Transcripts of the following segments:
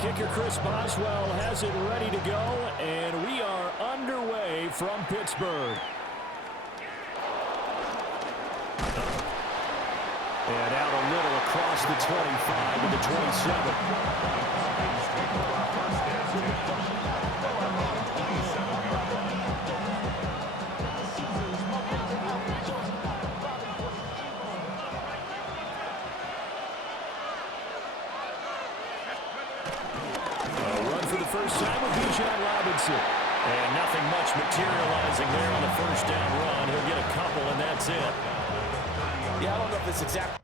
Kicker Chris Boswell has it ready to go, and we are underway from Pittsburgh. And out a little across the 25 to the 27. First time with Bijan Robinson. And nothing much materializing there on the first down run. He'll get a couple, and that's it. Yeah, I don't know if it's exactly.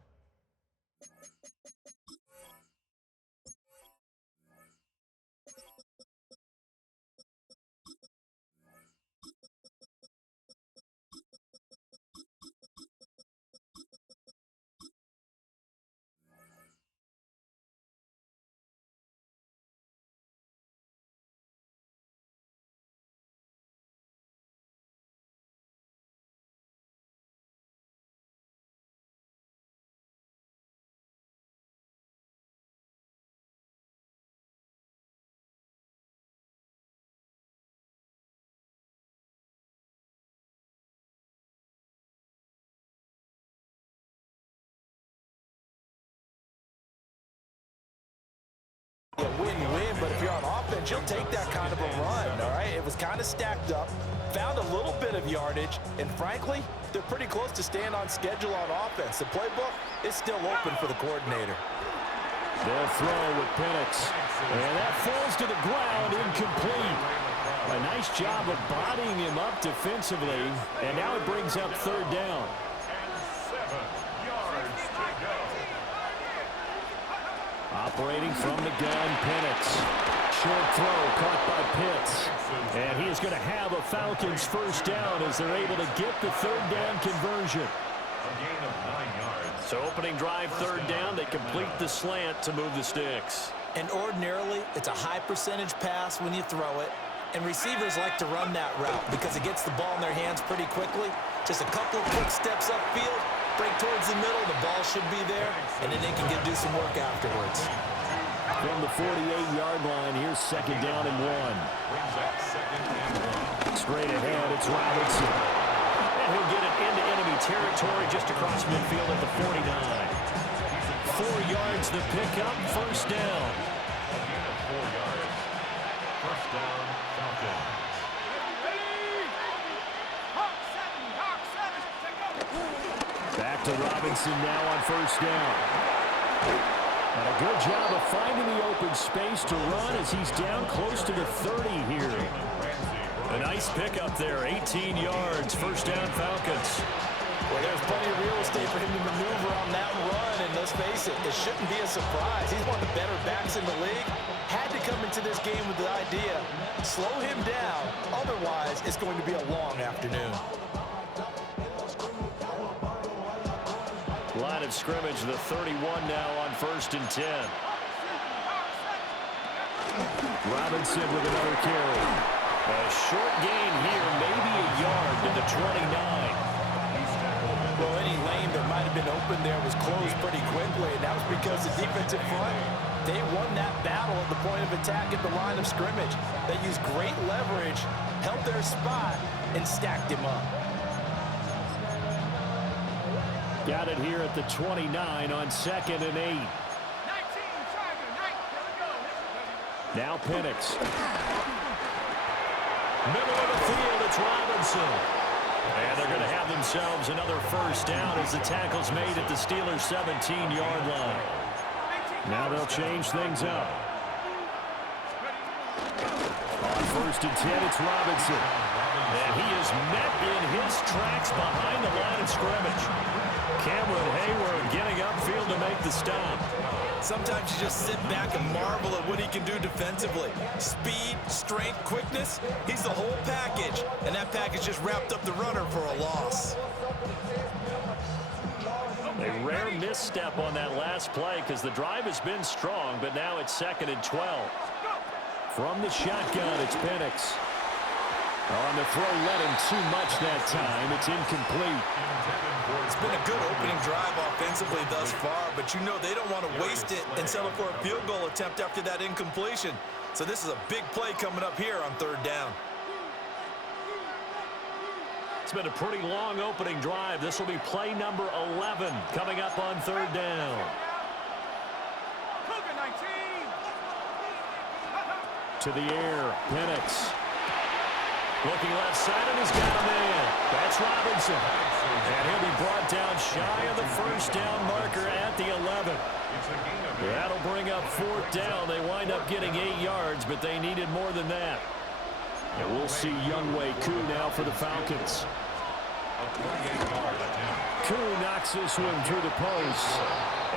A win-win, but if you're on offense, you'll take that kind of a run, all right? It was kind of stacked up, found a little bit of yardage, and frankly, they're pretty close to staying on schedule on offense. The playbook is still open for the coordinator. They'll throw with Penix, and that falls to the ground, incomplete. A nice job of bodying him up defensively, and now it brings up third down. Operating from the gun, Penix. Short throw caught by Pitts. And he is going to have a Falcons first down as they're able to get the third down conversion. A gain of 9 yards. So opening drive, third down, they complete the slant to move the sticks. And ordinarily, it's a high percentage pass when you throw it. And receivers like to run that route because it gets the ball in their hands pretty quickly. Just a couple of quick steps upfield. Break towards the middle, the ball should be there, and then they can do some work afterwards. From the 48-yard line, here's second down and 1. Straight ahead, it's Robinson. And he'll get it into enemy territory just across midfield at the 49. 4 yards the pickup, first down. A gain of 4 yards. First down, Falcons. Back to Robinson now on first down. And a good job of finding the open space to run as he's down close to the 30 here. A nice pickup there, 18 yards, first down Falcons. Well, there's plenty of real estate for him to maneuver on that run, and let's face it, it shouldn't be a surprise. He's one of the better backs in the league. Had to come into this game with the idea, slow him down, otherwise it's going to be a long afternoon. Line of scrimmage, the 31 now on first and 10. Robinson with another carry. A short gain here, maybe a yard to the 29. Well, any lane that might have been open there was closed pretty quickly, and that was because the defensive front, they won that battle at the point of attack at the line of scrimmage. They used great leverage, held their spot, and stacked him up. Got it here at the 29 on second and 8. Now Penix. Middle of the field, it's Robinson. And they're going to have themselves another first down as the tackle's made at the Steelers' 17-yard line. Now they'll change things up. On first and 10, it's Robinson. And he is met in his tracks behind the line of scrimmage. Cameron Hayward getting upfield to make the stop. Sometimes you just sit back and marvel at what he can do defensively. Speed, strength, quickness, he's the whole package. And that package just wrapped up the runner for a loss. A rare misstep on that last play because the drive has been strong, but now it's second and 12. From the shotgun, it's Penix. On the throw, led him too much that time. It's incomplete. It's been a good opening drive offensively thus far, but you know they don't want to waste it and settle for a field goal attempt after that incompletion. So this is a big play coming up here on third down. It's been a pretty long opening drive. This will be play number 11 coming up on third down. To the air, Penix. Looking left side, and he's got a man. That's Robinson. And he'll be brought down shy of the first down marker at the 11. That'll bring up fourth down. They wind up getting 8 yards, but they needed more than that. And we'll see Younghoe Koo now for the Falcons. Koo knocks this one through the post.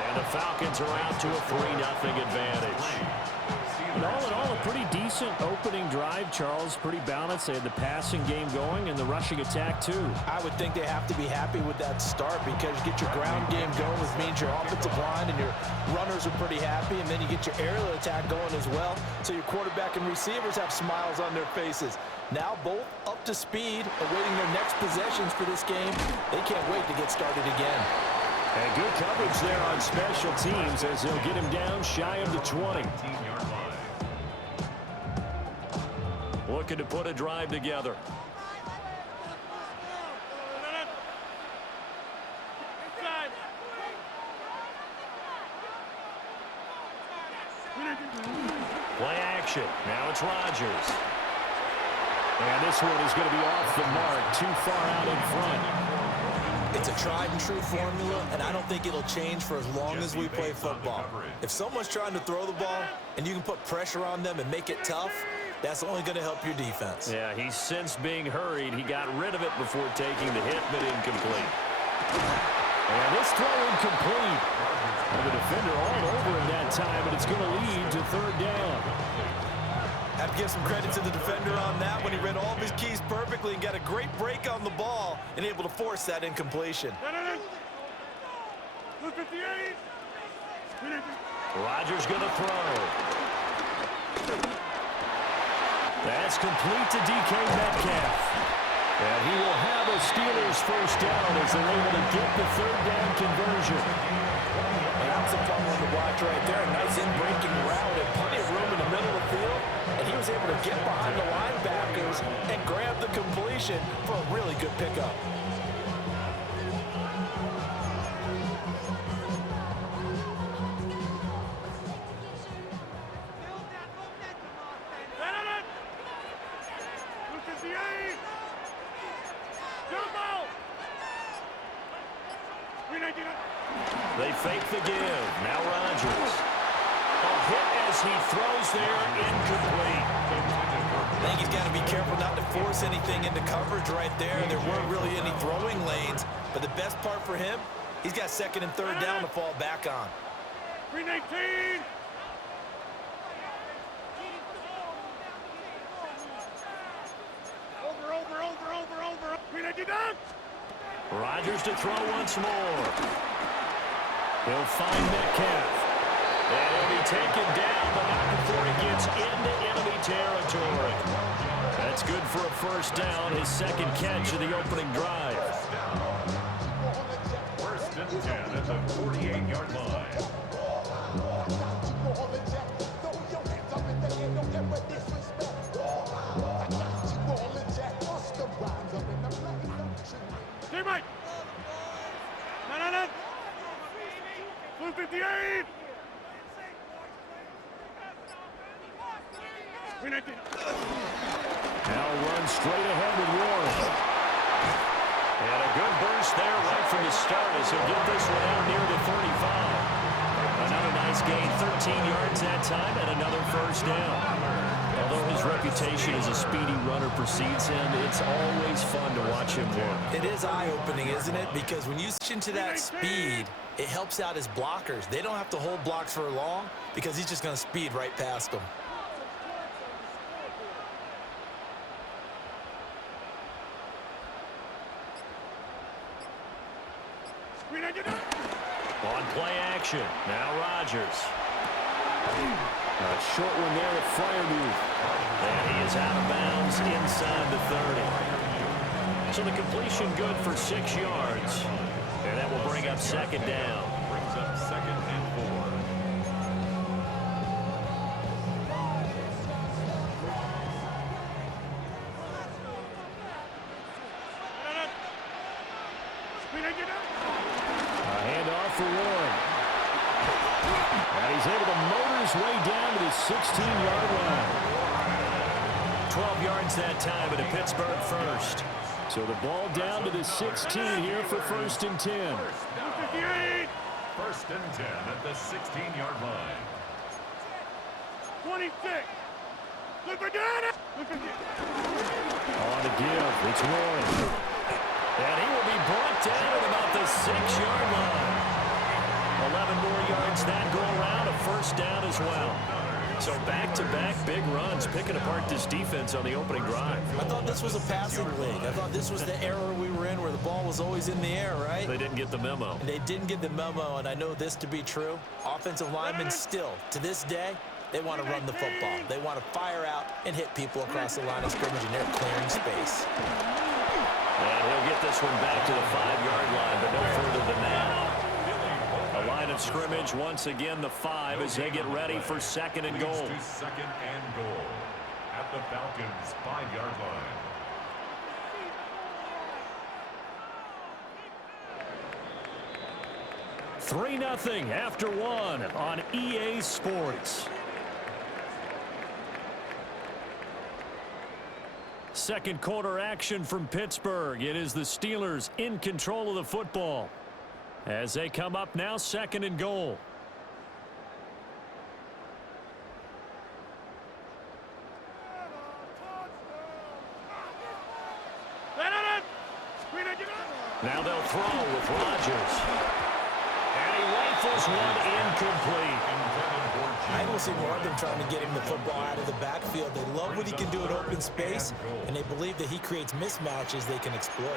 And the Falcons are out to a 3-0 advantage. And all in all, a pretty decent opening drive, Charles. Pretty balanced. They had the passing game going and the rushing attack, too. I would think they have to be happy with that start because you get your ground game going, which means your offensive line and your runners are pretty happy, and then you get your aerial attack going as well, so your quarterback and receivers have smiles on their faces. Now both up to speed, awaiting their next possessions for this game. They can't wait to get started again. And good coverage there on special teams as they'll get him down shy of the 20. Looking to put a drive together. Play action. Now it's Rodgers. And this one is going to be off the mark, too far out in front. It's a tried and true formula, and I don't think it'll change for as long as we play football. If someone's trying to throw the ball and you can put pressure on them and make it tough, that's only going to help your defense. Yeah, he's since being hurried. He got rid of it before taking the hit, but incomplete. And this throw incomplete. And the defender all over him that time, and it's going to lead to third down. Have to give some credit to the defender on that when he read all of his keys perfectly and got a great break on the ball and able to force that incompletion. Rodgers going to throw. That's complete to DK Metcalf. And he will have a Steelers first down as they're able to get the third down conversion. And that's a fun one to watch right there. A nice in-breaking route and plenty of room in the middle of the field. And he was able to get behind the linebackers and grab the completion for a really good pickup. They fake the give. Now Rodgers. A hit as he throws there, incomplete. I think he's got to be careful not to force anything into coverage right there. There weren't really any throwing lanes, but the best part for him, he's got second and third down to fall back on. 319. Over. 319. Rodgers to throw once more. He'll find Metcalf. And he'll be taken down, but not before he gets into enemy territory. That's good for a first down, his second catch of the opening drive. First and 10 at the 48-yard line. Teammate. No. Blue 58. 319. Now run straight ahead with Warren. And a good burst there right from the start as he'll get this one out near the 35. Another nice gain, 13 yards that time, and another first down. Although his reputation as a speedy runner precedes him, it's always fun to watch him work. It is eye-opening, isn't it? Because when you switch into that speed, it helps out his blockers. They don't have to hold blocks for long because he's just going to speed right past them. On play action, now Rodgers. A short one there at Fryermuth. And he is out of bounds inside the 30. So the completion good for 6 yards. And that will bring up second down. Brings up second and 4. A handoff for Warren. And he's able to motor his way down to the 16-yard line. 12 yards that time at a Pittsburgh first. So the ball down to the 16 here for 1st and 10. First and 10 at the 16-yard line. 26. Look for Dana. Look for On the give, it's Warren. And he will be brought down at about the 6-yard line. 11 more yards that go around, a first down as well. So back-to-back big runs, picking apart this defense on the opening drive. I thought this was a passing league. I thought this was the era we were in where the ball was always in the air, right? They didn't get the memo. And they didn't get the memo, and I know this to be true. Offensive linemen still, to this day, they want to run the football. They want to fire out and hit people across the line of scrimmage, and they're clearing space. And he'll get this one back to the 5-yard line, but no further than that. A line of scrimmage once again, the 5, as they get ready for second and goal. Second and goal at the Falcons' 5-yard line. Three 3-0 after one on EA Sports. Second quarter action from Pittsburgh. It is the Steelers in control of the football as they come up now, second and goal. Now they'll throw with Rodgers. And he rifles one incomplete. I don't see more of them trying to get him the football out of the backfield. They love what he can do in open space, and they believe that he creates mismatches they can exploit.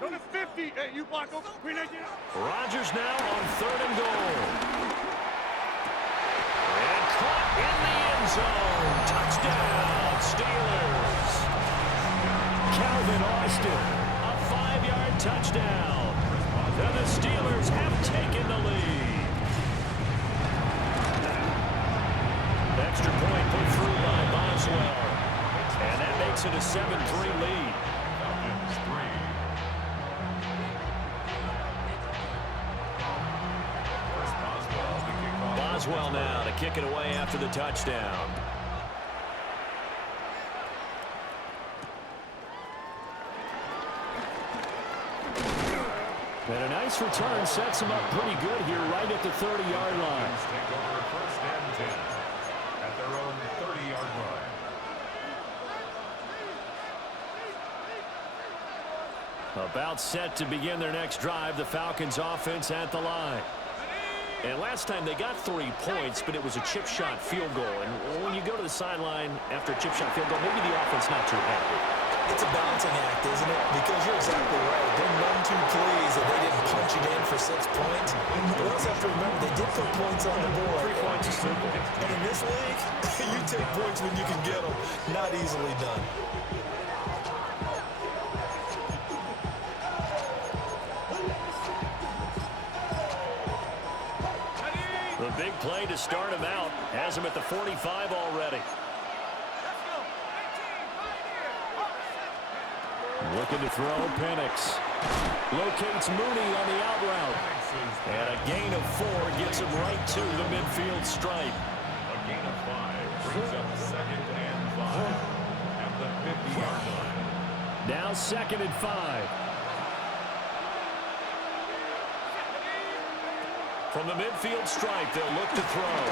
Go to 50. Hey, you block over. Rodgers now on third and goal. And caught in the end zone. Touchdown, Steelers. Calvin Austin, a 5-yard touchdown. And the Steelers have taken the lead. Extra point put through by Boswell. And that makes it a 7-3 lead. Falcons 3. Boswell now to kick it away after the touchdown. And a nice return sets him up pretty good here right at the 30-yard line. Take over first and 10 at their own 30-yard line. About set to begin their next drive, the Falcons offense at the line. And last time they got 3 points, but it was a chip shot field goal. And when you go to the sideline after a chip shot field goal, maybe the offense not too happy. It's a balancing act, isn't it? Because you're exactly right. They're none too pleased that they didn't punch it in for 6 points. But also have to remember, they did put points on the board. 3 points is 3 points. And in this league, you take points when you can get them. Not easily done. The big play to start him out has him at the 45 already. Looking to throw, Penix. Locates Mooney on the out route. And a gain of 4 gets him right to the midfield stripe. A gain of 5 brings up second and 5 at the 50-yard line. Now second and 5. From the midfield stripe, they'll look to throw.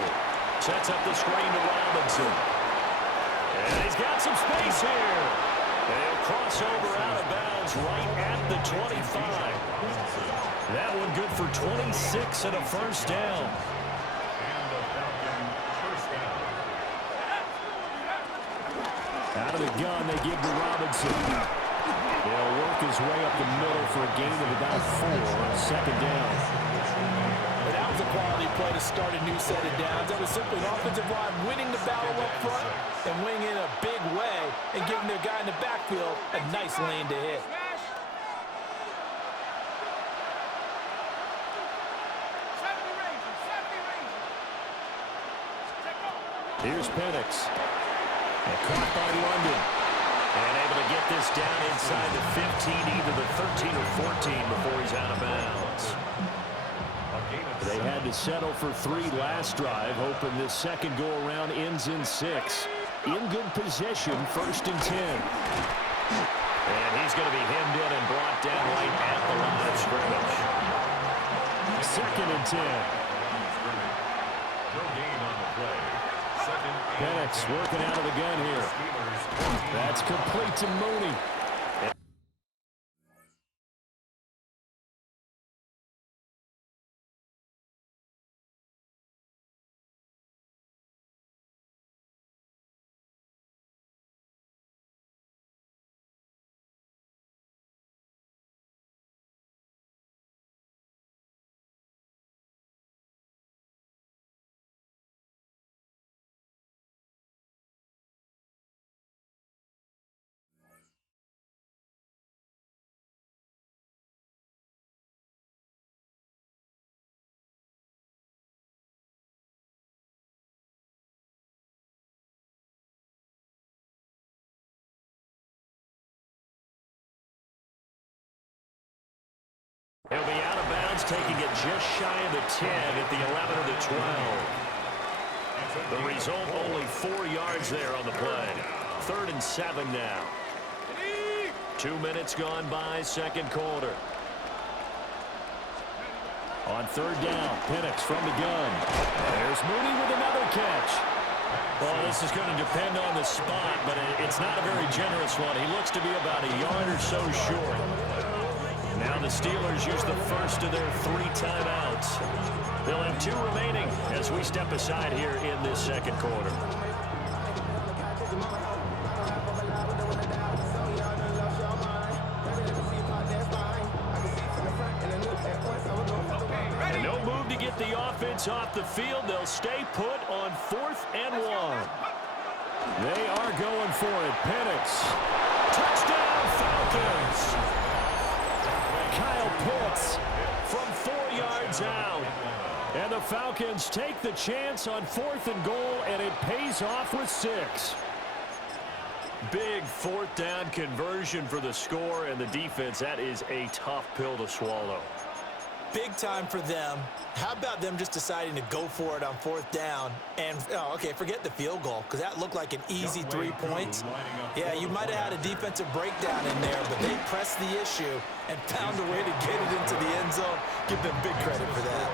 Sets up the screen to Robinson. And he's got some space here. They'll cross over out of bounds right at the 25. That one good for 26 and a first down. And a Falcon first down. Out of the gun, they give to Robinson. They'll work his way up the middle for a gain of about 4 on second down. But that was a quality play to start a new set of downs. That was simply an offensive line winning the battle up front and winning in a big way and giving their guy in the backfield a nice lane to hit. Here's Penix. And caught by London. And able to get this down inside the 15, either the 13 or 14 before he's out of bounds. They had to settle for 3 last drive, hoping this second go-around ends in 6. In good position, 1st and 10. And he's going to be hemmed in and brought down right at the line of scrimmage. 2nd and 10. No gain on the play. Penix working out of the gun here. That's complete to Mooney. He'll be out of bounds, taking it just shy of the 10 at the 11 of the 12. The result, only 4 yards there on the play. 3rd and 7 now. 2 minutes gone by, second quarter. On 3rd down, Penix from the gun. There's Mooney with another catch. Well, this is going to depend on the spot, but it's not a very generous one. He looks to be about a yard or so short. Now the Steelers use the first of their 3 timeouts. They'll have 2 remaining as we step aside here in this second quarter. And no move to get the offense off the field. They'll stay put on 4th and 1. They are going for it. Penix. Touchdown, Falcons. Kyle Pitts from 4 yards out. And the Falcons take the chance on 4th and goal, and it pays off with 6. Big 4th down conversion for the score, and the defense, that is a tough pill to swallow. Big time for them. How about them just deciding to go for it on 4th down? And, okay, forget the field goal, because that looked like an easy 3 points. Yeah, you might have had a defensive breakdown in there, but they pressed the issue and found a way to get it into the end zone. Give them big credit for that.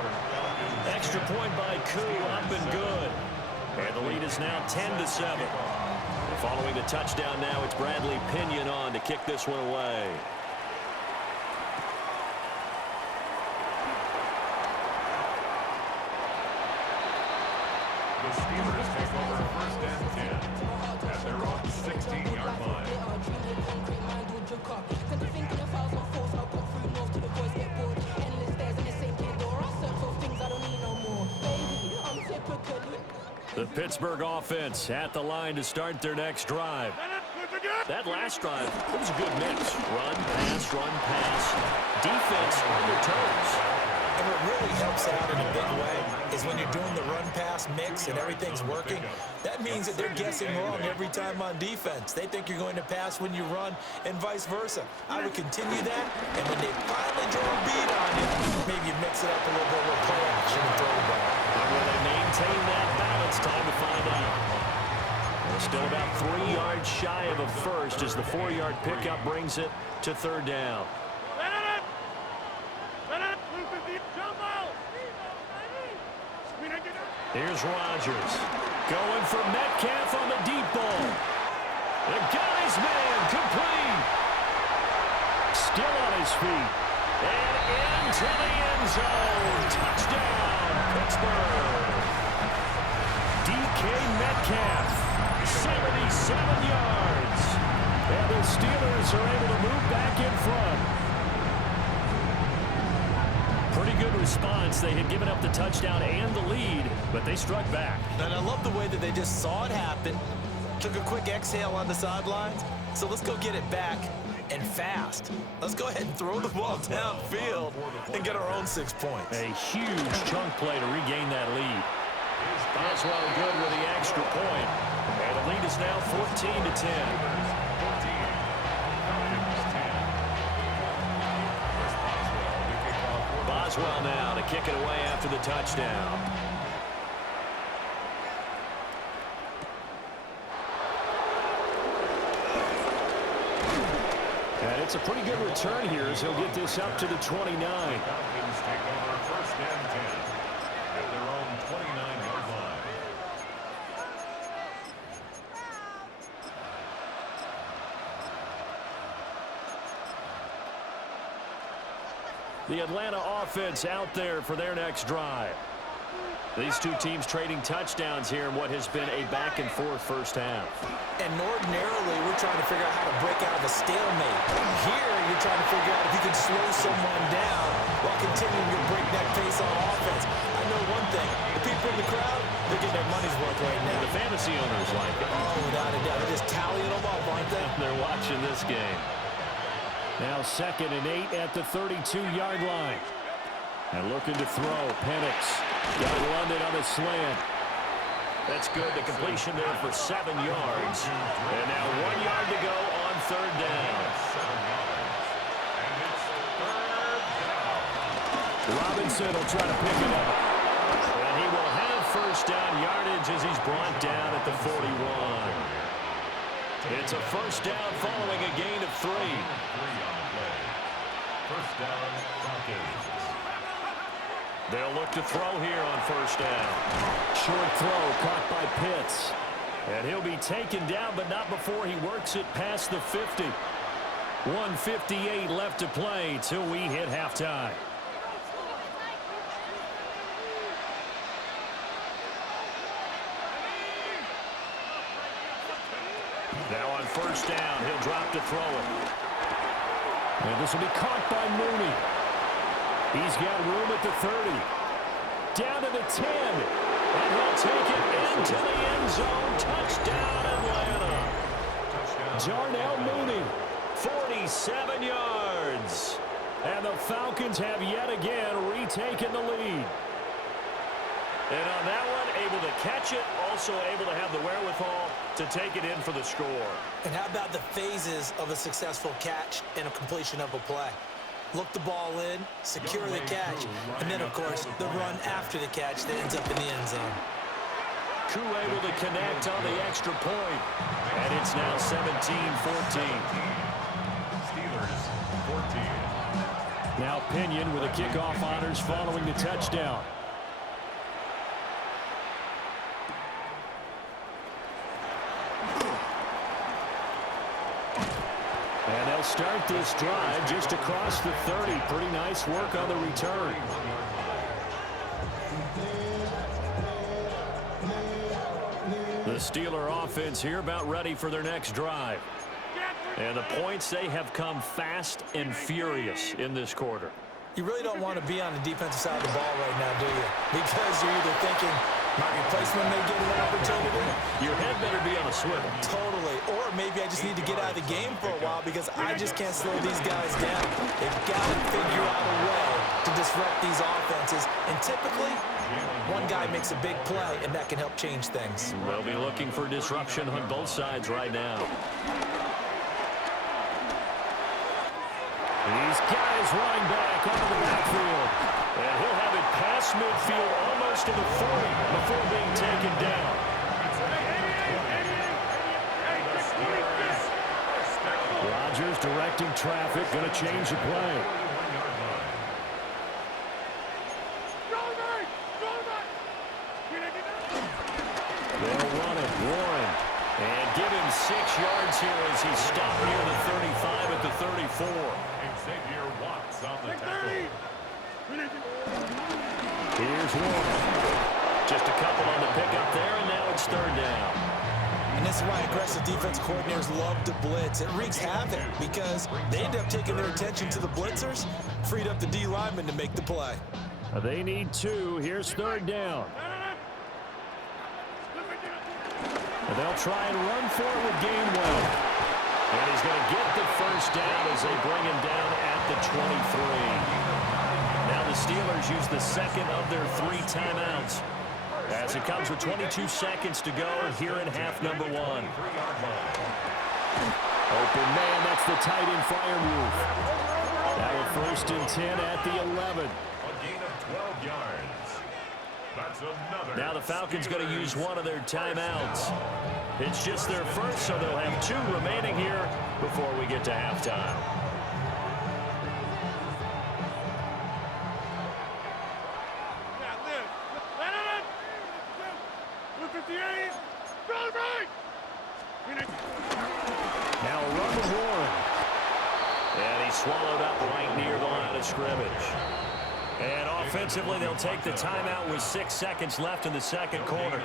Extra point by Koo, up and good. And the lead is now 10-7. Following the touchdown now, it's Bradley Pinion on to kick this one away. The Steelers take over 1st and 10 at their own 16-yard line. The Pittsburgh offense at the line to start their next drive. That last drive, it was a good mix. Run, pass, defense on their toes. And what really helps out in a big way is when you're doing the run-pass mix and everything's working, that means that they're guessing wrong every time on defense. They think you're going to pass when you run and vice versa. I would continue that, and when they finally draw a beat on you, maybe you mix it up a little bit with play action and throw the ball. And will they maintain that balance? Time to find out. They're still about 3 yards shy of a first as the 4-yard pickup brings it to 3rd down. Here's Rodgers. Going for Metcalf on the deep ball. The guy's man complete. Still on his feet. And into the end zone. Touchdown, Pittsburgh. Deep Metcalf, 77 yards. And the Steelers are able to move back in front. Pretty good response. They had given up the touchdown and the lead, but they struck back. And I love the way that they just saw it happen, took a quick exhale on the sidelines. So let's go get it back, and fast. Let's go ahead and throw the ball downfield and get our own 6 points. A huge chunk play to regain that lead. Boswell good with the extra point. And the lead is now 14-10. Boswell now to kick it away after the touchdown. And it's a pretty good return here as he'll get this up to the 29. Falcons take over first and 10 at their own 29-yard line. The Atlanta offense out there for their next drive. These two teams trading touchdowns here in what has been a back-and-forth first half. And ordinarily, we're trying to figure out how to break out of a stalemate. Here, you're trying to figure out if you can slow someone down while continuing your breakneck pace on offense. I know one thing. The people in the crowd, they're getting their money's worth right now. The fantasy owners like it. Oh, without a doubt. They're just tallying them up, aren't they? They're watching this game. Now 2nd and 8 at the 32-yard line. And looking to throw, Penix. Got London on the slant. That's good. The completion there for 7 yards. And now 1 yard to go on 3rd down. Robinson will try to pick it up. And he will have first down yardage as he's brought down at the 41. It's a first down following a gain of 3. First down, Falcons. They'll look to throw here on first down. Short throw caught by Pitts. And he'll be taken down, but not before he works it past the 50. 1:58 left to play till we hit halftime. Now on first down, he'll drop to throw it. And this will be caught by Mooney. He's got room at the 30. Down to the 10. And he'll take it into the end zone. Touchdown, Atlanta. Darnell Mooney, 47 yards. And the Falcons have yet again retaken the lead. And on that one, able to catch it, also able to have the wherewithal to take it in for the score. And how about the phases of a successful catch and a completion of a play? Look the ball in, secure the catch, and then, of course, the run after the catch that ends up in the end zone. Koo able to connect on the extra point. And it's now 17-14. Steelers, 14. Now Pinion with the kickoff honors following the touchdown. And they'll start this drive just across the 30. Pretty nice work on the return. The Steeler offense here about ready for their next drive. And the points, they have come fast and furious in this quarter. You really don't want to be on the defensive side of the ball right now, do you? Because you're either thinking, my replacement may get an opportunity. Your head better be on a swivel. Totally. Or maybe I just need to get out of the game for a while because I just can't slow these guys down. They've got to figure out a way to disrupt these offenses. And typically, one guy makes a big play, and that can help change things. They'll be looking for disruption on both sides right now. He's got his running back out of the backfield. And he'll have it past midfield almost to the 40 before being taken down. Rodgers directing traffic, going to change the play. They'll run it, Warren. And give him 6 yards here as he's stopped near the 35 at the 34. Xavier Watts on the tackle. Here's Warren. Just a couple on the pickup there, and now it's third down. And this is why aggressive defense coordinators love to blitz. It wreaks havoc because they end up taking their attention to the blitzers, freed up the D lineman to make the play. They need two. Here's third down. And they'll try and run for it with Gainwell. And he's going to get the first down as they bring him down at the 23. Now the Steelers use the second of their 3 timeouts, as it comes with 22 seconds to go here in half number 1. Open man, that's the tight end fire move. Now a 1st and 10 at the 11. A gain of 12 yards. That's another. Now the Falcons going to use one of their timeouts. It's just their first, so they'll have 2 remaining here before we get to halftime. Now a run with Warren. And he's swallowed up right near the line of scrimmage. And offensively, they'll take the timeout with 6 seconds left in the second quarter.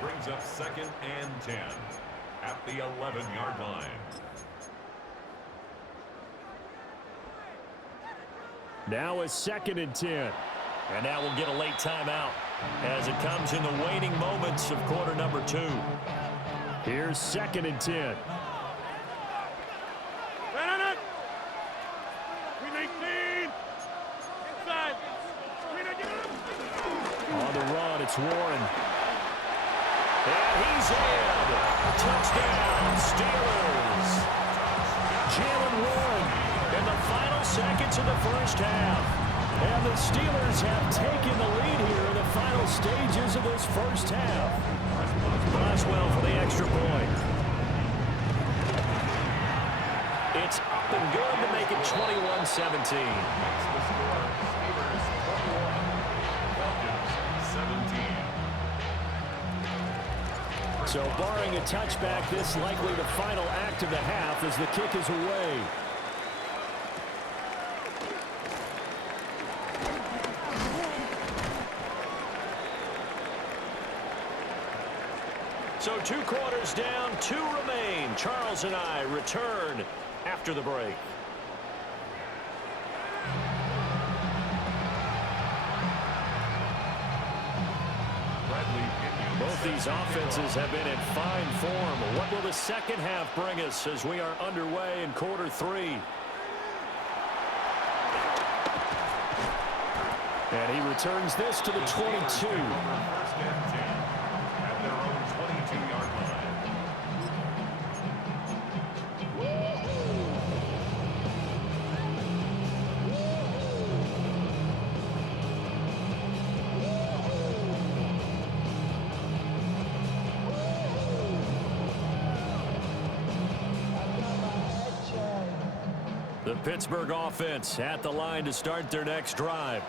Brings up 2nd and 10 at the 11-yard line. Now a 2nd and 10. And now we'll get a late timeout as it comes in the waning moments of quarter number 2. Here's 2nd and 10. On the run, it's Warren. And he's in. Touchdown, Steelers. Jalen Warren in the final seconds of the first half. And the Steelers have taken the lead here in the final stages of this first half. Boswell for the extra point. It's up and good to make it 21-17. So barring a touchback, this likely the final act of the half as the kick is away. So 2 quarters down, 2 remain. Charles and I return after the break. Both these offenses have been in fine form. What will the second half bring us as we are underway in quarter 3? And he returns this to the 22. The Pittsburgh offense at the line to start their next drive.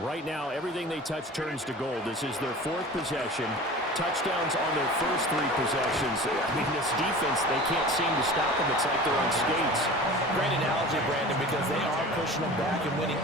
Right now, everything they touch turns to gold. This is their 4th possession. Touchdowns on their first 3 possessions. I mean, this defense, they can't seem to stop them. It's like they're on skates. Great analogy, Brandon, because they are pushing them back and winning.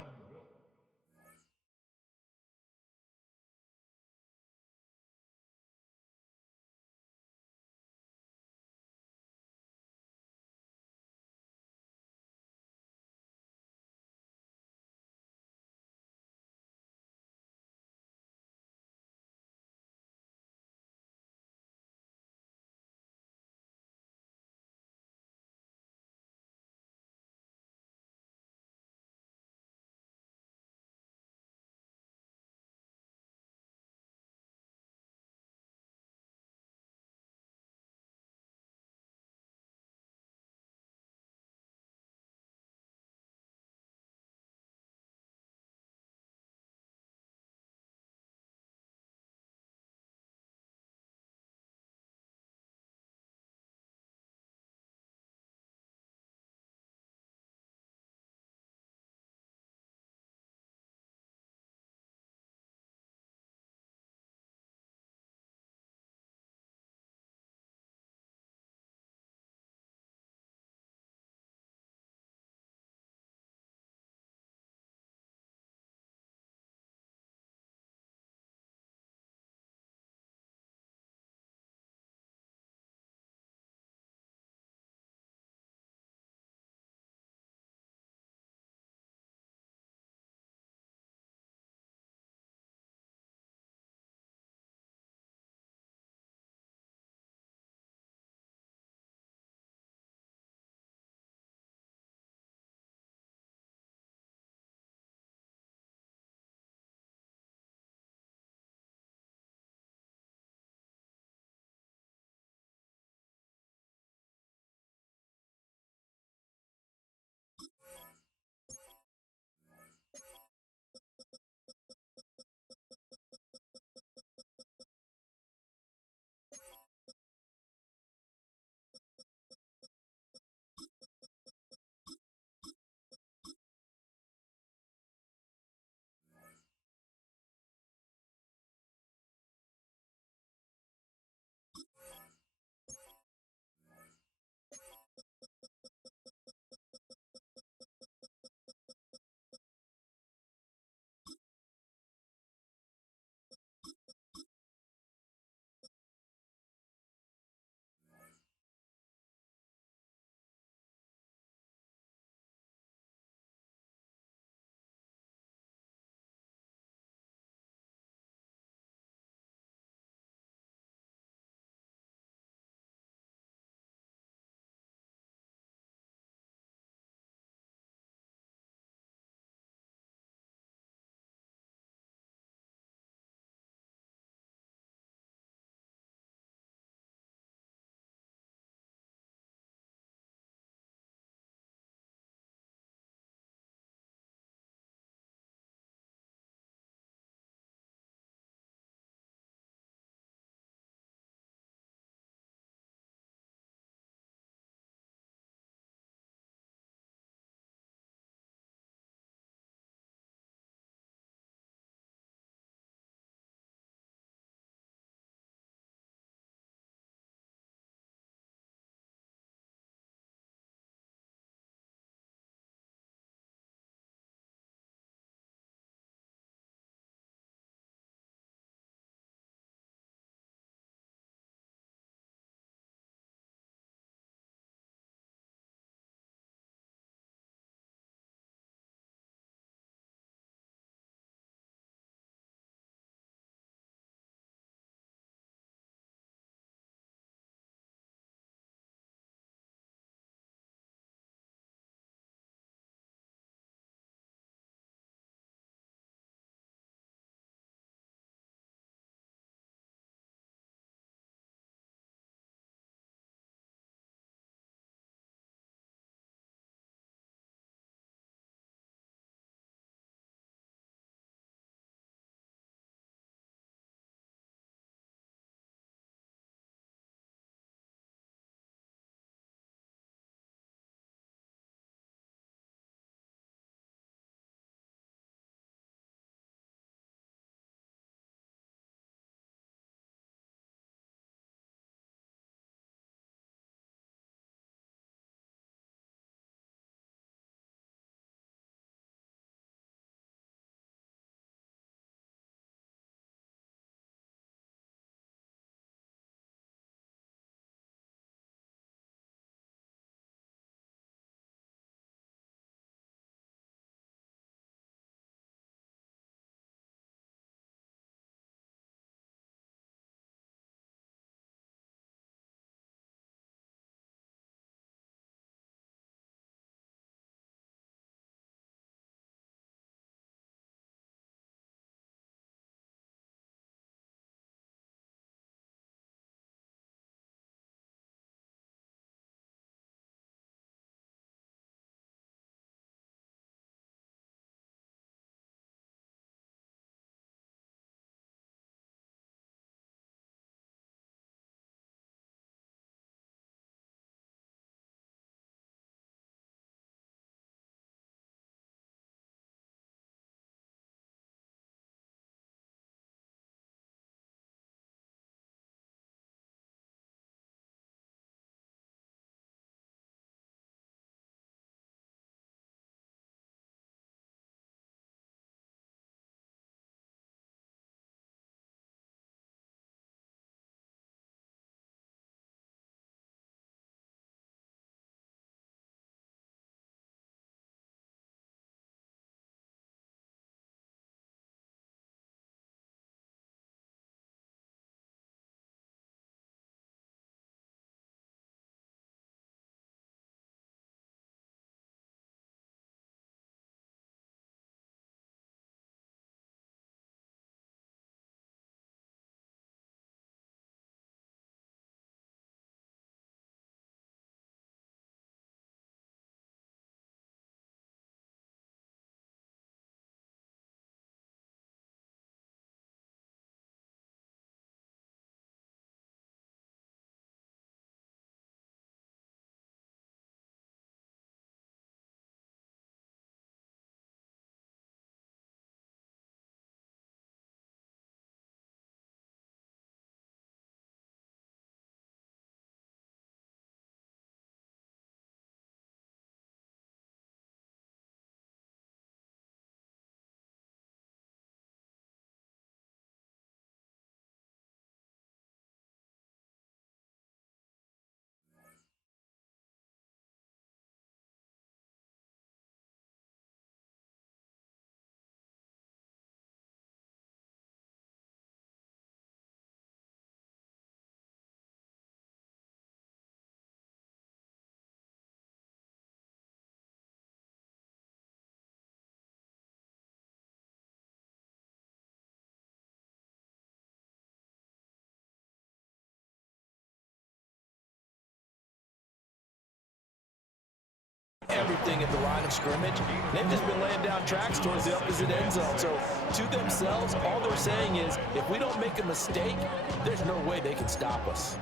everything at the line of scrimmage. They've just been laying down tracks towards the opposite end zone. So to themselves, all they're saying is, if we don't make a mistake, there's no way they can stop us.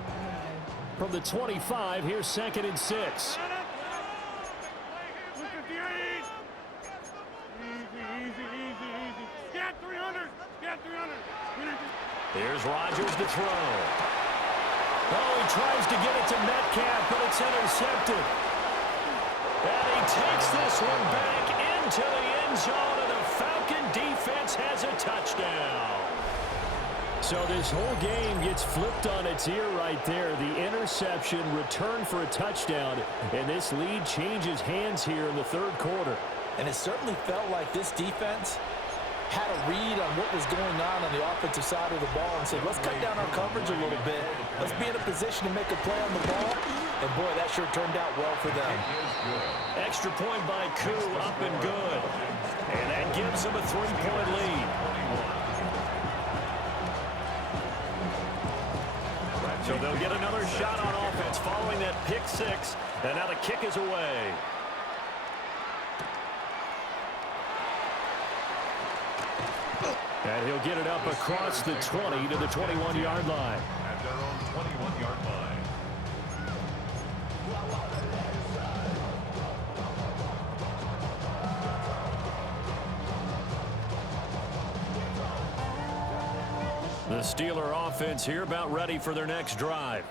From the 25, here's 2nd and 6. Here's Rodgers to throw. Oh, he tries to get it to Metcalf, but it's intercepted. And he takes this one back into the end zone, and the Falcon defense has a touchdown. So this whole game gets flipped on its ear right there. The interception, return for a touchdown, and this lead changes hands here in the third quarter. And it certainly felt like this defense had a read on what was going on the offensive side of the ball and said, let's cut down our coverage a little bit. Let's be in a position to make a play on the ball. And, boy, that sure turned out well for them. Extra point by Koo, up and good. And that gives them a 3-point lead. So they'll get another shot on offense following that pick six. And now the kick is away. And he'll get it up across the 20 to the 21-yard line. At their own 21-yard line. The Steeler offense here about ready for their next drive.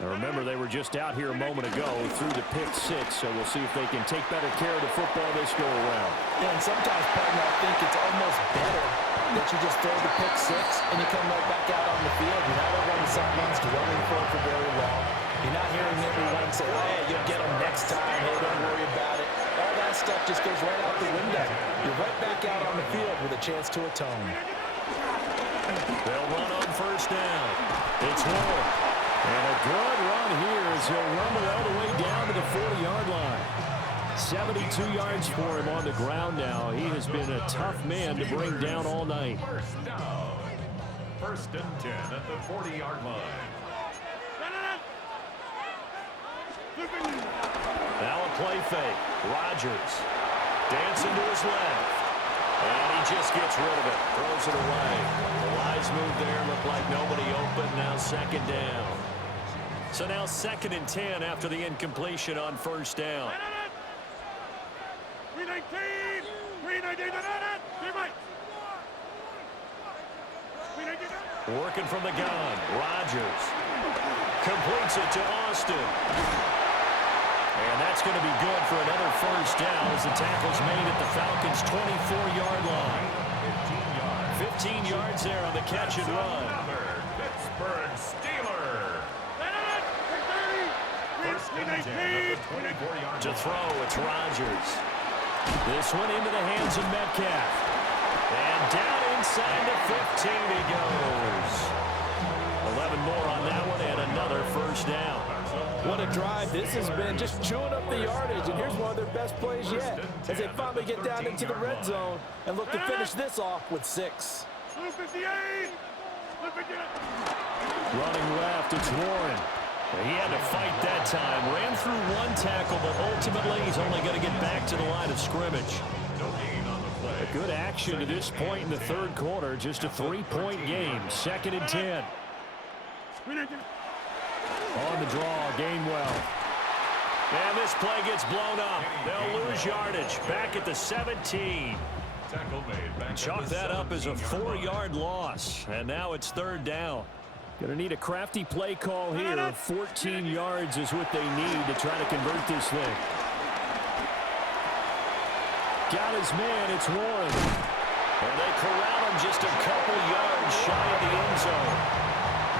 Now remember, they were just out here a moment ago through the pick six, so we'll see if they can take better care of the football this go around. Yeah, and sometimes, partner, I think it's almost better that you just throw the pick six and you come right back out on the field. You're not over on the sidelines dwelling for it for very long. You're not hearing everyone say, hey, you'll get them next time. Hey, don't worry about it. All that stuff just goes right out the window. You're right back out on the field with a chance to atone. They'll run on first down. It's Warren. And a good run here as he'll rumble all the way down to the 40-yard line. 72 yards for him on the ground now. He has been a tough man to bring down all night. First down. 1st and 10 at the 40-yard line. Now a play fake. Rodgers dancing to his left. And he just gets rid of it. Throws it away. The wise move there. Looked like nobody open. Now 2nd down. So now 2nd and 10 after the incompletion on first down. Working from the gun. Rodgers completes it to Austin. And that's going to be good for another first down as the tackle's made at the Falcons' 24-yard line. 15 yards there on the catch and run. Pittsburgh Steelers. 1st and 10 at the 24-yard To line. throw, it's Rodgers. This one into the hands of Metcalf. And down inside the 15 he goes. 11 more on that one and another first down. What a drive this has been, just chewing up the yardage, and here's one of their best plays yet as they finally get down into the red zone and look to finish this off with 6. Running left, it's Warren. He had to fight that time. Ran through one tackle, but ultimately he's only going to get back to the line of scrimmage. No gain on the play. A good action to this point in the third quarter. Just a 3-point game. 2nd and 10. On the draw, Gainwell. And this play gets blown up. They'll lose yardage. Back at the 17. Tackle made. Back Chalk at the that up as a 17-yard line. 4-yard loss. And now it's 3rd down. Going to need a crafty play call here. 14 yards is what they need to try to convert this thing. Got his man. It's Warren. And they corral him just a couple yards shy of the end zone.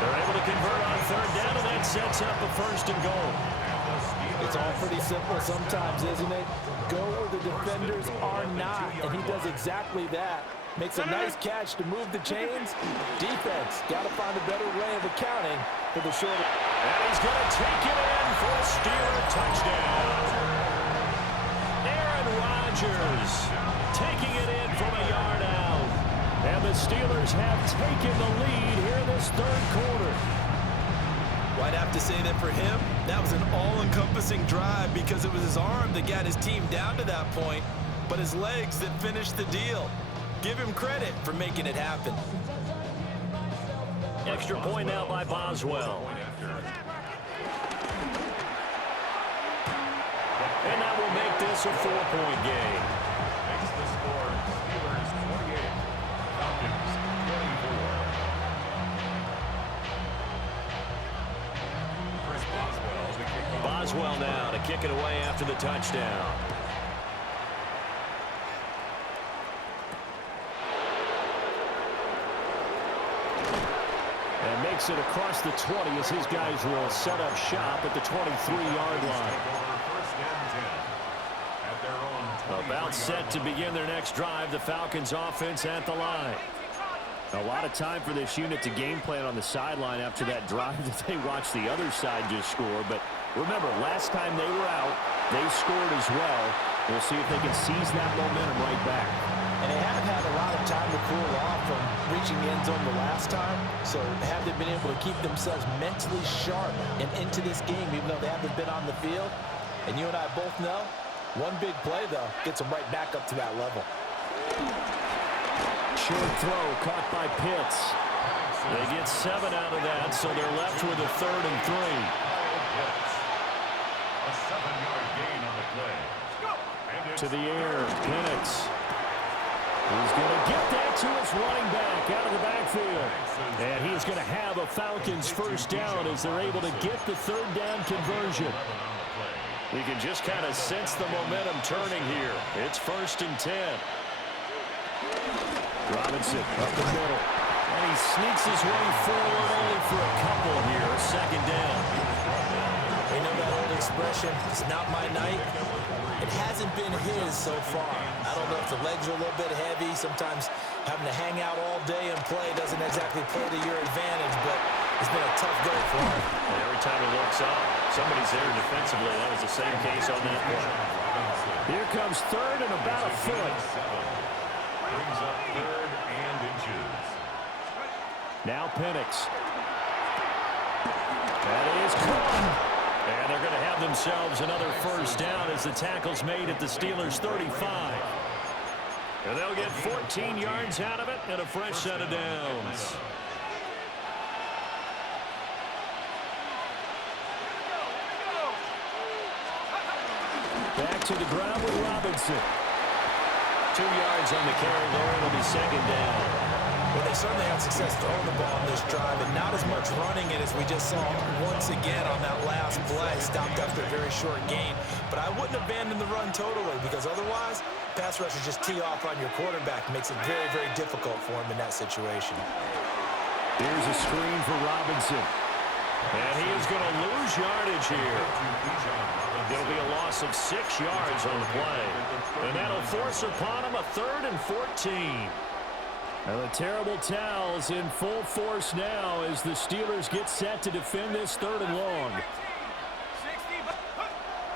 They're able to convert on 3rd down, and that sets up a 1st and goal. It's all pretty simple sometimes, isn't it? Go where the defenders are not, and he does exactly that. Makes a nice catch to move the chains. Defense got to find a better way of accounting for the short. And he's going to take it in for a Steeler touchdown. Aaron Rodgers taking it in from a yard out. And the Steelers have taken the lead here in this third quarter. Right have to say that for him, that was an all-encompassing drive because it was his arm that got his team down to that point, but his legs that finished the deal. Give him credit for making it happen. Extra point now by Boswell. And that will make this a 4-point game. Makes the score Steelers 28, Falcons 24. Chris Boswell, the kickoff. Boswell now to kick it away after the touchdown. And makes it across the 20 as his guys will set up shop at the 23-yard line. About set to begin their next drive, the Falcons offense at the line. A lot of time for this unit to game plan on the sideline after that drive that they watched the other side just score. But remember, last time they were out, they scored as well. We'll see if they can seize that momentum right back. And they haven't had a lot of time to cool off from reaching the end zone the last time. So have they been able to keep themselves mentally sharp and into this game, even though they haven't been on the field? And you and I both know, one big play, though, gets them right back up to that level. Short throw caught by Pitts. They get 7 out of that, so they're left with a 3rd and 3. A 7-yard gain on the play. To the air, Penix. He's going to get that to his running back out of the backfield. And he's going to have a Falcons first down as they're able to get the 3rd down conversion. You can just kind of sense the momentum turning here. It's 1st and 10. Robinson up the middle. And he sneaks his way forward only for a couple here. 2nd down. You know that old expression, it's not my night? It hasn't been his so far. I don't know if the legs are a little bit heavy. Sometimes having to hang out all day and play doesn't exactly play to your advantage, but it's been a tough go for him. And every time he looks up, somebody's there defensively. That was the same case on that play. Here comes 3rd and about a foot. Brings up 3rd and inches. Now Penix. That is caught. And they're going to have themselves another first down as the tackle's made at the Steelers' 35. And they'll get 14 yards out of it and a fresh set of downs. Back to the ground with Robinson. 2 yards on the carry there. It'll be 2nd down. Well, they certainly had success throwing the ball on this drive, and not as much running it as we just saw once again on that last play. Stopped after a very short gain. But I wouldn't abandon the run totally, because otherwise, pass rushers just tee off on your quarterback. It makes it very, very difficult for him in that situation. Here's a screen for Robinson. And he is going to lose yardage here. It'll be a loss of 6 yards on the play. And that'll force upon him a 3rd and 14. And the terrible towels in full force now as the Steelers get set to defend this 3rd and long.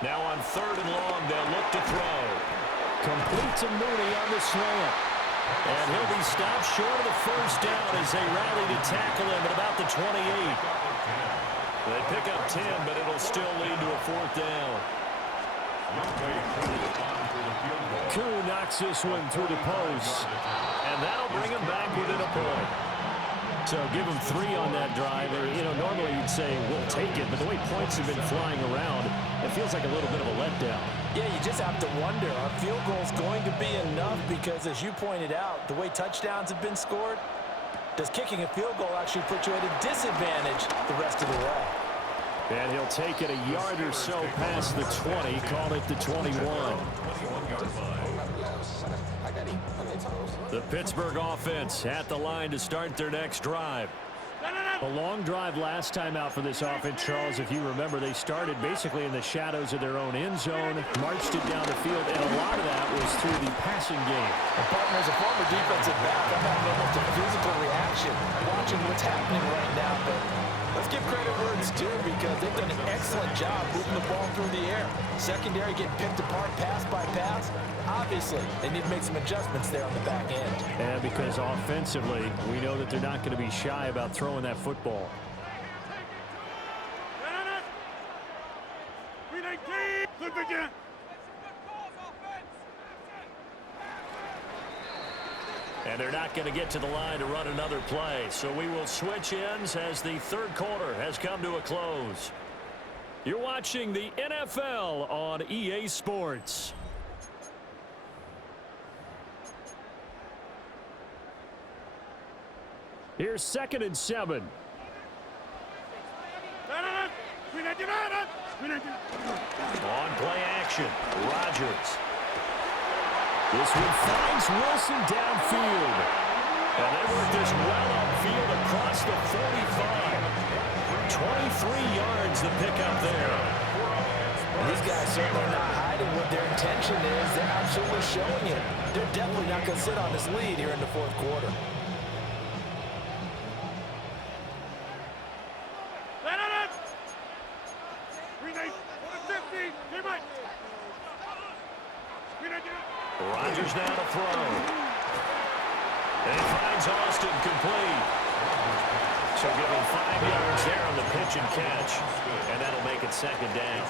Now on 3rd and long, they'll look to throw. Complete to Mooney on the slant. And he'll be stopped short of the first down as they rally to tackle him at about the 28. They pick up 10, but it'll still lead to a 4th down. Koo knocks this one through the post. And that'll bring him back within a point. So give him 3 on that drive. Or, you know, normally you'd say, we'll take it. But the way points have been flying around, it feels like a little bit of a letdown. Yeah, you just have to wonder, are field goals going to be enough? Because as you pointed out, the way touchdowns have been scored, does kicking a field goal actually put you at a disadvantage the rest of the way? And he'll take it a yard or so past the 20, call it the 21. The Pittsburgh offense at the line to start their next drive. A long drive last time out for this offense, Charles. If you remember, they started basically in the shadows of their own end zone, marched it down the field, and a lot of that was through the passing game. And partner, as a former defensive back, I'm having almost a physical reaction watching what's happening right now. But let's give credit where it's due, because they've done an excellent job moving the ball through the air. Secondary getting picked apart pass by pass. Obviously, they need to make some adjustments there on the back end. And because offensively, we know that they're not going to be shy about throwing that football. Look again. And they're not going to get to the line to run another play. So we will switch ends as the third quarter has come to a close. You're watching the NFL on EA Sports. Here's 2nd and 7. On play action, Rodgers. This one finds Wilson downfield. And they work this well upfield across the 45. 23 yards the pickup there. And these guys certainly are not hiding what their intention is. They're absolutely showing it. They're definitely not going to sit on this lead here in the fourth quarter. Rodgers now to throw. And he finds Austin complete. So give him 5 yards there on the pitch and catch. And that'll make it 2nd down.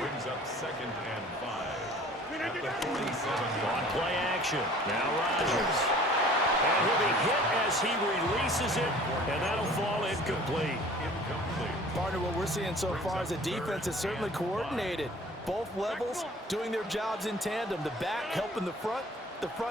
Brings up 2nd and 5. At the 47. On play action. Now Rodgers. And he'll be hit as he releases it. And that'll fall incomplete. Partner, what we're seeing so far is the defense is certainly coordinated. Both levels doing their jobs in tandem. The back helping the front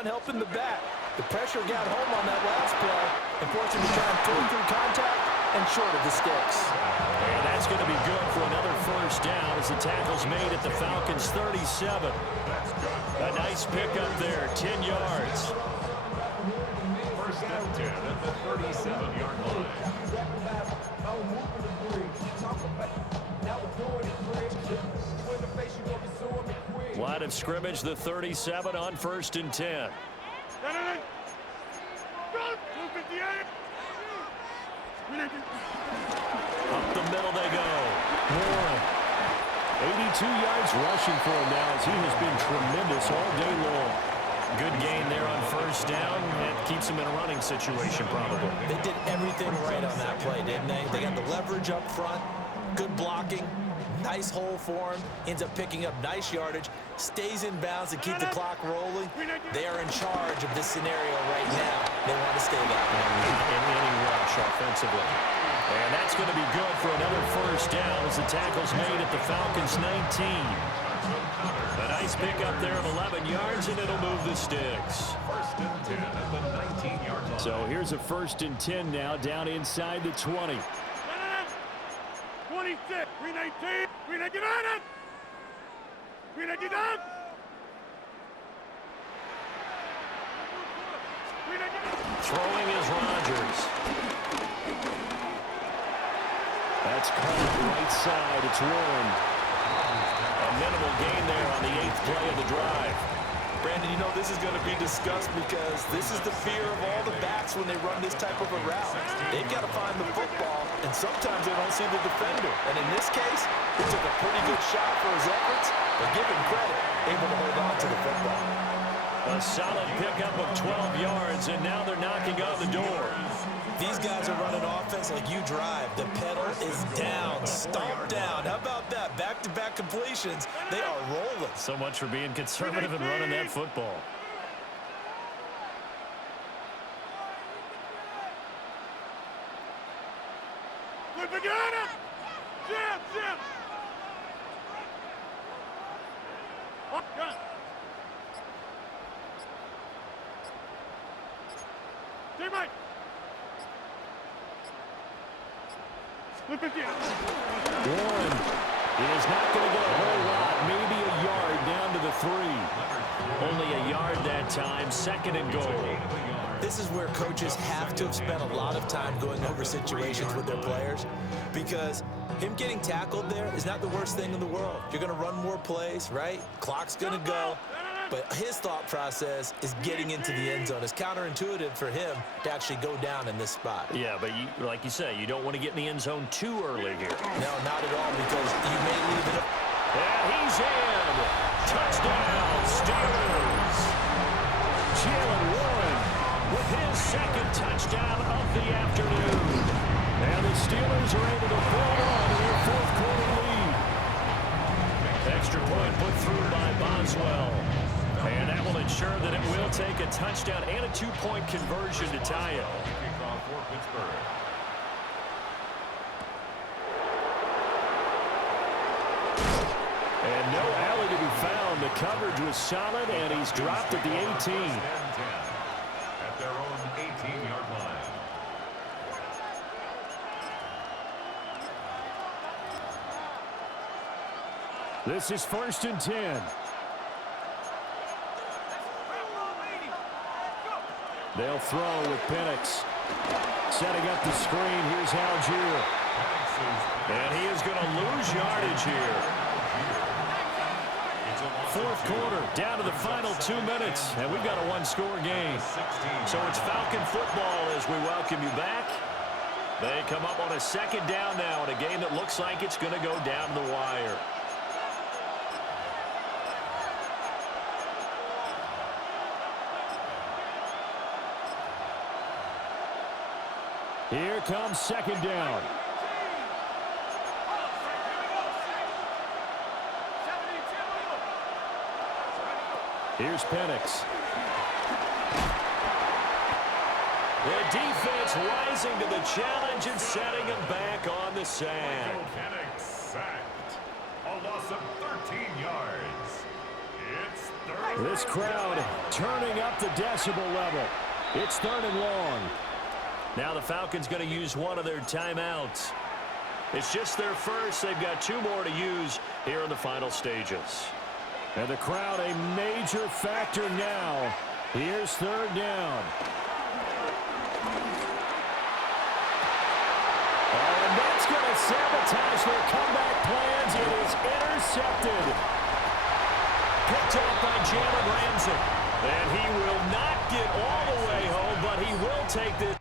helping the back. The pressure got home on that last play and forced him to try and pull through contact and short of the sticks. And that's going to be good for another 1st down as the tackle's made at the Falcons' 37. A nice pickup there, 10 yards. 1st and 10 at the 37-yard line. Line of scrimmage, the 37 on 1st and 10. Up the middle they go. Warren. 82 yards rushing for him now as he has been tremendous all day long. Good gain there on 1st down. It keeps him in a running situation probably. They did everything right on that play, didn't they? They got the leverage up front, good blocking, nice hole for him, ends up picking up nice yardage, stays in bounds to keep the clock rolling. They are in charge of this scenario right now. They want to stay that way. In any rush offensively. And that's going to be good for another 1st down as the tackle's made at the Falcons' 19. A nice pickup there of 11 yards, and it'll move the sticks. 1st and 10 at the 19-yard line. So here's a 1st and 10 now down inside the 20. 26, 319, 399, 399. Throwing is Rodgers. That's caught right side. It's Warren. A minimal gain there on the 8th play of the drive. Brandon, you know this is going to be discussed because this is the fear of all the backs when they run this type of a route. They've got to find the football, and sometimes they don't see the defender. And in this case, he took a pretty good shot for his efforts, but give him credit, able to hold on to the football. A solid pickup of 12 yards, and now they're knocking on the door. These guys are running offense like you drive. The pedal is down, stomp down. How about that? Back-to-back completions. They are rolling. So much for being conservative and running that football. Warren is not going to get a whole lot, maybe a yard down to the 3. Only a yard that time, 2nd and goal. This is where coaches have to have spent a lot of time going over situations with their players because him getting tackled there is not the worst thing in the world. You're going to run more plays, right? Clock's going to go. But his thought process is getting into the end zone. It's counterintuitive for him to actually go down in this spot. Yeah, but like you say, you don't want to get in the end zone too early here. No, not at all, because you may leave it up. And he's in. Touchdown, Steelers. Jalen Warren with his 2nd touchdown of the afternoon. And the Steelers are able to pull on their 4th quarter lead. does well. And that will ensure that it will take a touchdown and a 2-point conversion to tie it. Kickoff for Pittsburgh. And no alley to be found. The coverage was solid, and he's dropped at the 18. At their own 18-yard line. This is 1st and 10. They'll throw with Penix. Setting up the screen. Here's Algier. And he is going to lose yardage here. 4th quarter, down to the final 2 minutes, and we've got a one-score game. So it's Falcon football as we welcome you back. They come up on a 2nd down now in a game that looks like it's going to go down the wire. Here comes 2nd down. Here's Penix. The defense rising to the challenge and setting him back on the sack. Penix sacked. A loss of 13 yards. It's 3rd. This crowd turning up the decibel level. It's 3rd and long. Now the Falcons going to use one of their timeouts. It's just their first. They've got 2 more to use here in the final stages. And the crowd a major factor now. Here's 3rd down. And that's going to sabotage their comeback plans. It is intercepted. Picked off by Jalen Ramsey. And he will not get all the way home, but he will take this.